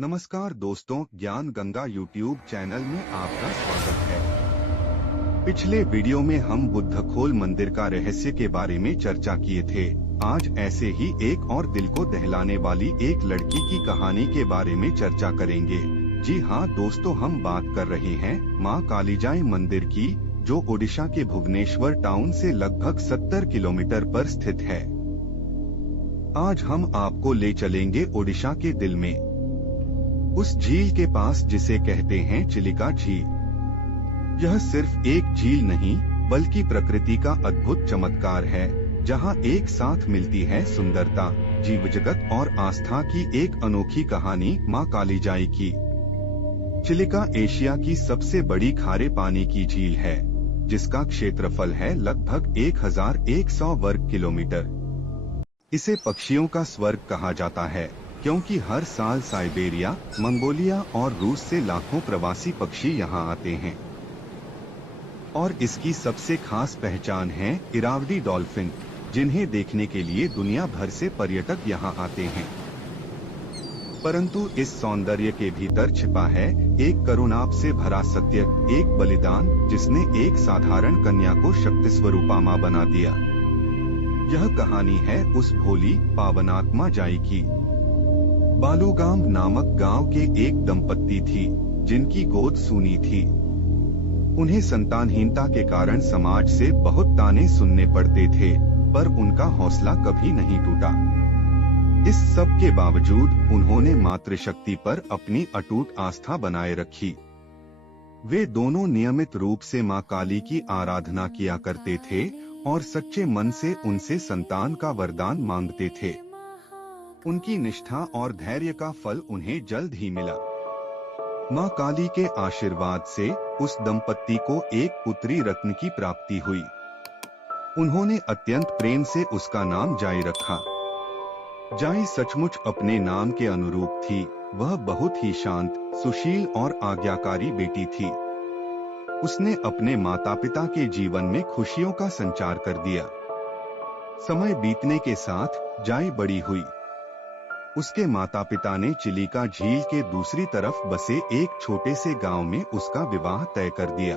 नमस्कार दोस्तों, ज्ञान गंगा यूट्यूब चैनल में आपका स्वागत है। पिछले वीडियो में हम बुद्धखोल मंदिर का रहस्य के बारे में चर्चा किए थे। आज ऐसे ही एक और दिल को दहलाने वाली एक लड़की की कहानी के बारे में चर्चा करेंगे। जी हाँ दोस्तों, हम बात कर रहे हैं माँ कालीजाई मंदिर की, जो ओडिशा के भुवनेश्वर टाउन से लगभग 70 किलोमीटर पर स्थित है। आज हम आपको ले चलेंगे ओडिशा के दिल में, उस झील के पास जिसे कहते हैं चिलिका झील। यह सिर्फ एक झील नहीं बल्कि प्रकृति का अद्भुत चमत्कार है, जहां एक साथ मिलती है सुंदरता, जीव जगत और आस्था की एक अनोखी कहानी माँ कालीजाई की। चिलिका एशिया की सबसे बड़ी खारे पानी की झील है, जिसका क्षेत्रफल है लगभग 1100 वर्ग किलोमीटर। इसे पक्षियों का स्वर्ग कहा जाता है, क्योंकि हर साल साइबेरिया, मंगोलिया और रूस से लाखों प्रवासी पक्षी यहां आते हैं। और इसकी सबसे खास पहचान है इरावदी डॉल्फिन, जिन्हें देखने के लिए दुनिया भर से पर्यटक यहां आते हैं। परंतु इस सौंदर्य के भीतर छिपा है एक करुणाप से भरा सत्य, एक बलिदान जिसने एक साधारण कन्या को शक्ति स्वरूपा मां बना दिया। यह कहानी है उस भोली पावनात्मा जाई की। बालूगाम नामक गांव के एक दंपत्ति थी, जिनकी गोद सूनी थी। उन्हें संतानहीनता के कारण समाज से बहुत ताने सुनने पड़ते थे, पर उनका हौसला कभी नहीं टूटा। इस सब के बावजूद उन्होंने मातृशक्ति पर अपनी अटूट आस्था बनाए रखी। वे दोनों नियमित रूप से मां काली की आराधना किया करते थे और सच्चे मन से उनसे संतान का वरदान मांगते थे। उनकी निष्ठा और धैर्य का फल उन्हें जल्द ही मिला। मां काली के आशीर्वाद से उस दंपत्ति को एक पुत्री रत्न की प्राप्ति हुई। उन्होंने अत्यंत प्रेम से उसका नाम जाई रखा। जाई सचमुच अपने नाम के अनुरूप थी। वह बहुत ही शांत, सुशील और आज्ञाकारी बेटी थी। उसने अपने माता पिता के जीवन में खुशियों का संचार कर दिया। समय बीतने के साथ जाई बड़ी हुई। उसके माता पिता ने चिलिका झील के दूसरी तरफ बसे एक छोटे से गांव में उसका विवाह तय कर दिया।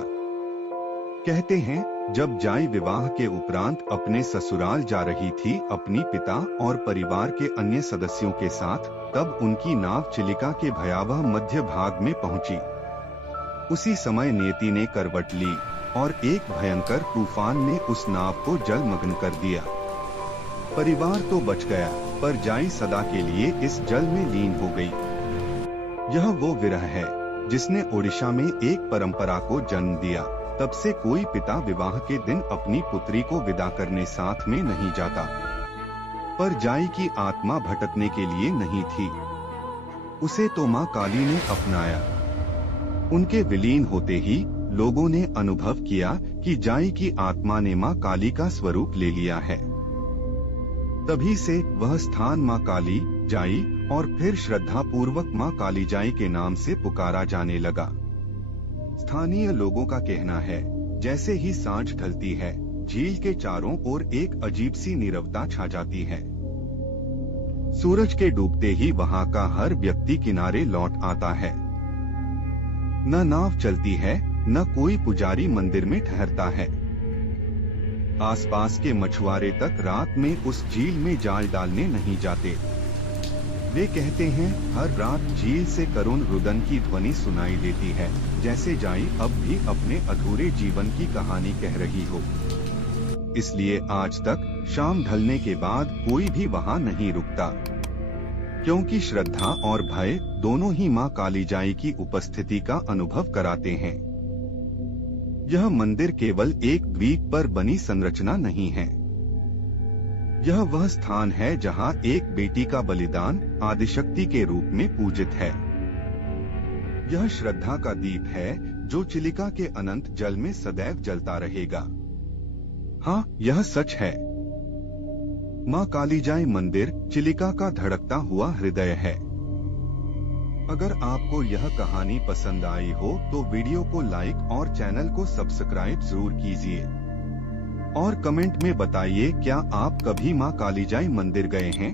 कहते हैं, जब जाई विवाह के उपरांत अपने ससुराल जा रही थी अपनी पिता और परिवार के अन्य सदस्यों के साथ, तब उनकी नाव चिलिका के भयावह मध्य भाग में पहुंची। उसी समय नियति ने करवट ली और एक भयंकर तूफान ने उस नाव को जलमग्न कर दिया। परिवार तो बच गया, पर जाई सदा के लिए इस जल में लीन हो गई। यह वो विरह है जिसने ओडिशा में एक परंपरा को जन्म दिया। तब से कोई पिता विवाह के दिन अपनी पुत्री को विदा करने साथ में नहीं जाता। पर जाई की आत्मा भटकने के लिए नहीं थी। उसे तो मां काली ने अपनाया। उनके विलीन होते ही लोगों ने अनुभव किया कि जाई की आत्मा ने मां काली का स्वरूप ले लिया है। तभी से वह स्थान मां काली जाई और फिर श्रद्धा पूर्वक मां कालीजाई के नाम से पुकारा जाने लगा। स्थानीय लोगों का कहना है, जैसे ही सांझ ढलती है, झील के चारों ओर एक अजीब सी नीरवता छा जाती है। सूरज के डूबते ही वहां का हर व्यक्ति किनारे लौट आता है। न नाव चलती है, न कोई पुजारी मंदिर में ठहरता है। आसपास के मछुआरे तक रात में उस झील में जाल डालने नहीं जाते। वे कहते हैं, हर रात झील से करुण रुदन की ध्वनि सुनाई देती है, जैसे जाई अब भी अपने अधूरे जीवन की कहानी कह रही हो। इसलिए आज तक शाम ढलने के बाद कोई भी वहां नहीं रुकता, क्योंकि श्रद्धा और भय दोनों ही मां कालीजाई की उपस्थिति का अनुभव कराते हैं। यह मंदिर केवल एक द्वीप पर बनी संरचना नहीं है। यह वह स्थान है जहां एक बेटी का बलिदान आदिशक्ति के रूप में पूजित है। यह श्रद्धा का दीप है जो चिलिका के अनंत जल में सदैव जलता रहेगा। हाँ, यह सच है। मां कालीजाई मंदिर चिलिका का धड़कता हुआ हृदय है। अगर आपको यह कहानी पसंद आई हो तो वीडियो को लाइक और चैनल को सब्सक्राइब जरूर कीजिए। और कमेंट में बताइए, क्या आप कभी मां कालीजाई मंदिर गए हैं?